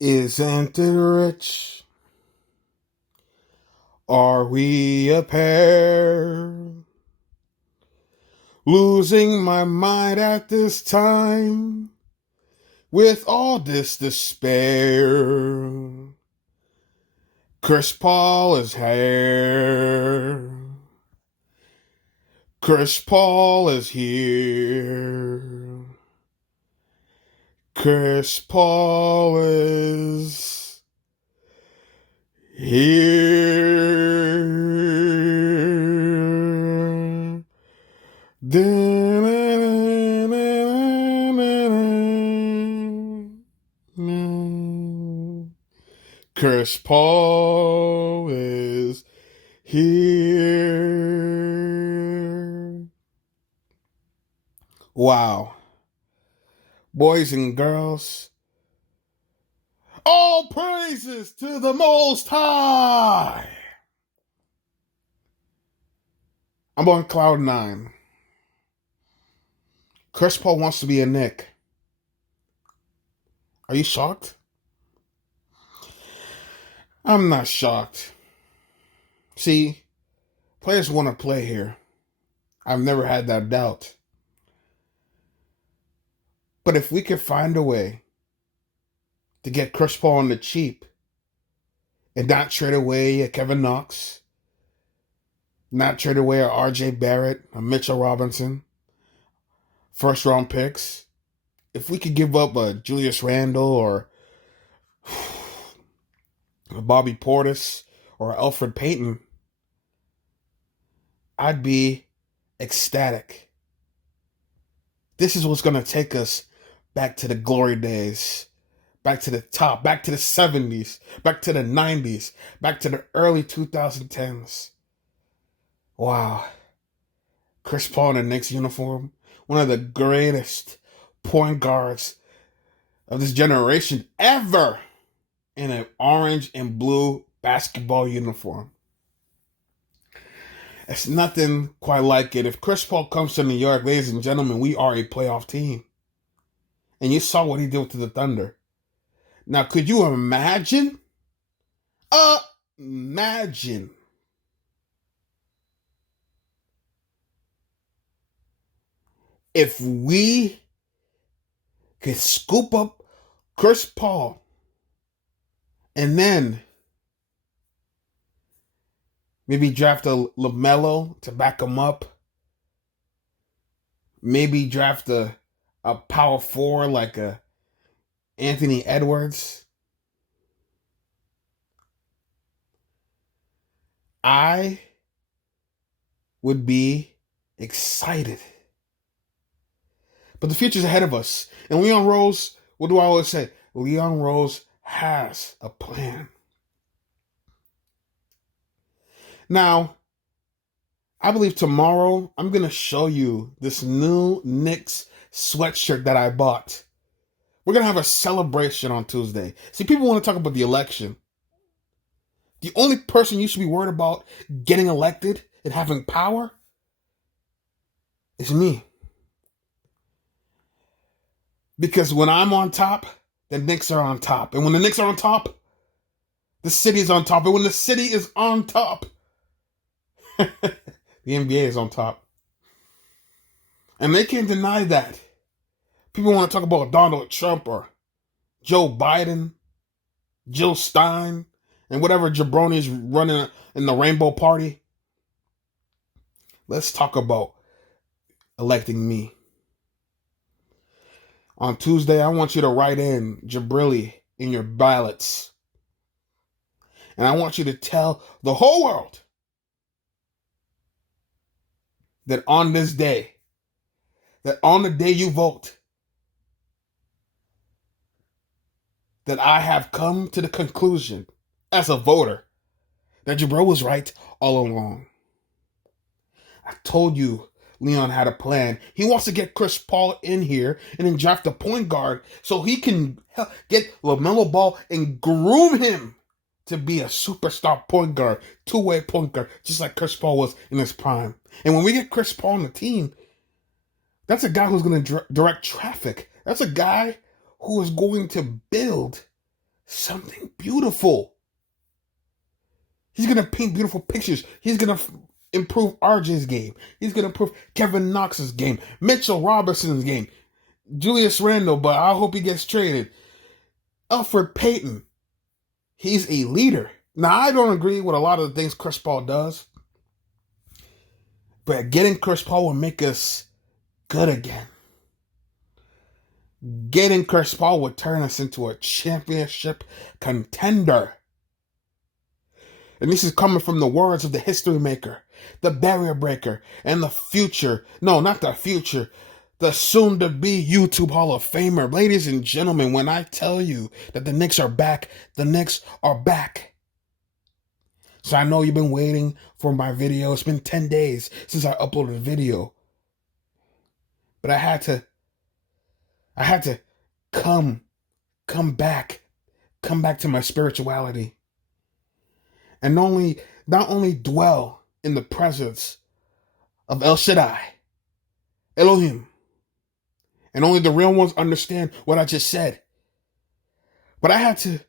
Isn't it rich? Are we a pair? Losing my mind at this time with all this despair. Chris Paul is here. Chris Paul is here. Chris Paul is here. Chris Paul is here. Wow. Boys and girls, all praises to the Most High. I'm on cloud nine. Chris Paul wants to be a Knick. Are you shocked? I'm not shocked. See, players want to play here. I've never had that doubt. But if we could find a way to get Chris Paul on the cheap and not trade away a Kevin Knox, not trade away a RJ Barrett, a Mitchell Robinson, first round picks, if we could give up a Julius Randle or a Bobby Portis or Alfred Payton, I'd be ecstatic. This is what's going to take us back to the glory days, back to the top, back to the 70s, back to the 90s, back to the early 2010s. Wow. Chris Paul in the Knicks uniform, one of the greatest point guards of this generation ever in an orange and blue basketball uniform. It's nothing quite like it. If Chris Paul comes to New York, ladies and gentlemen, we are a playoff team. And you saw what he did to the Thunder. Now, could you imagine? Imagine if we could scoop up Chris Paul and then maybe draft a LaMelo to back him up. Maybe draft a power forward like a Anthony Edwards. I would be excited. But the future's ahead of us. And Leon Rose, what do I always say? Leon Rose has a plan. Now, I believe tomorrow I'm going to show you this new Knicks sweatshirt that I bought. We're going to have a celebration on Tuesday. See, people want to talk about the election. The only person you should be worried about getting elected and having power is me. Because when I'm on top, the Knicks are on top. And when the Knicks are on top, the city is on top. And when the city is on top, the NBA is on top. And they can't deny that. People want to talk about Donald Trump or Joe Biden, Jill Stein, and whatever jabronis running in the Rainbow Party. Let's talk about electing me. On Tuesday, I want you to write in Jabrilly in your ballots. And I want you to tell the whole world that on this day, that on the day you vote, that I have come to the conclusion as a voter that Jabrilly was right all along. I told you Leon had a plan. He wants to get Chris Paul in here and then draft a point guard so he can get LaMelo Ball and groom him to be a superstar point guard, two-way point guard, just like Chris Paul was in his prime. And when we get Chris Paul on the team, that's a guy who's going to direct traffic. That's a guy who is going to build something beautiful. He's going to paint beautiful pictures. He's going to improve RJ's game. He's going to improve Kevin Knox's game, Mitchell Robinson's game, Julius Randle, but I hope he gets traded. Elfrid Payton, he's a leader. Now, I don't agree with a lot of the things Chris Paul does, but getting Chris Paul will make us good again. Getting Chris Paul would turn us into a championship contender. And this is coming from the words of the history maker, the barrier breaker, and the future. No, not the future. The soon-to-be YouTube Hall of Famer. Ladies and gentlemen, when I tell you that the Knicks are back, the Knicks are back. So I know you've been waiting for my video. It's been 10 days since I uploaded a video. But I had to come back to my spirituality. And not only dwell in the presence of El Shaddai, Elohim, and only the real ones understand what I just said. But I had to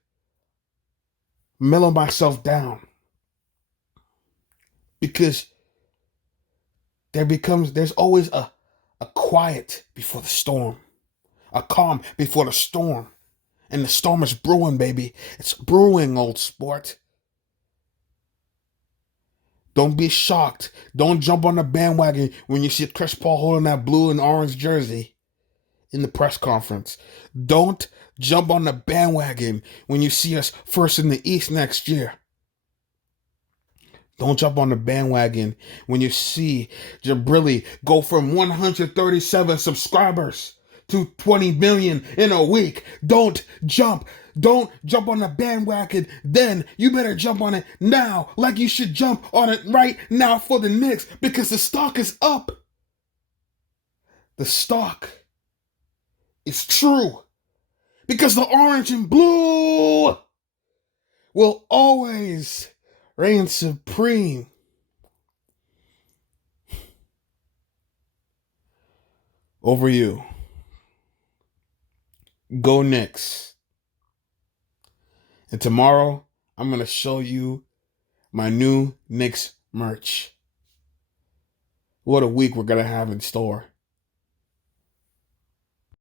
mellow myself down, because there's always a quiet before the storm, a calm before the storm. And the storm is brewing, baby. It's brewing, old sport. Don't be shocked. Don't jump on the bandwagon when you see Chris Paul holding that blue and orange jersey in the press conference. Don't jump on the bandwagon when you see us first in the East next year. Don't jump on the bandwagon when you see Jabrilly go from 137 subscribers to 20 million in a week. Don't jump on the bandwagon then. You better jump on it now, like you should jump on it right now for the Knicks, because the stock is up. The stock is true, because the orange and blue will always reign supreme. Over you. Go Knicks. And tomorrow, I'm going to show you my new Knicks merch. What a week we're going to have in store.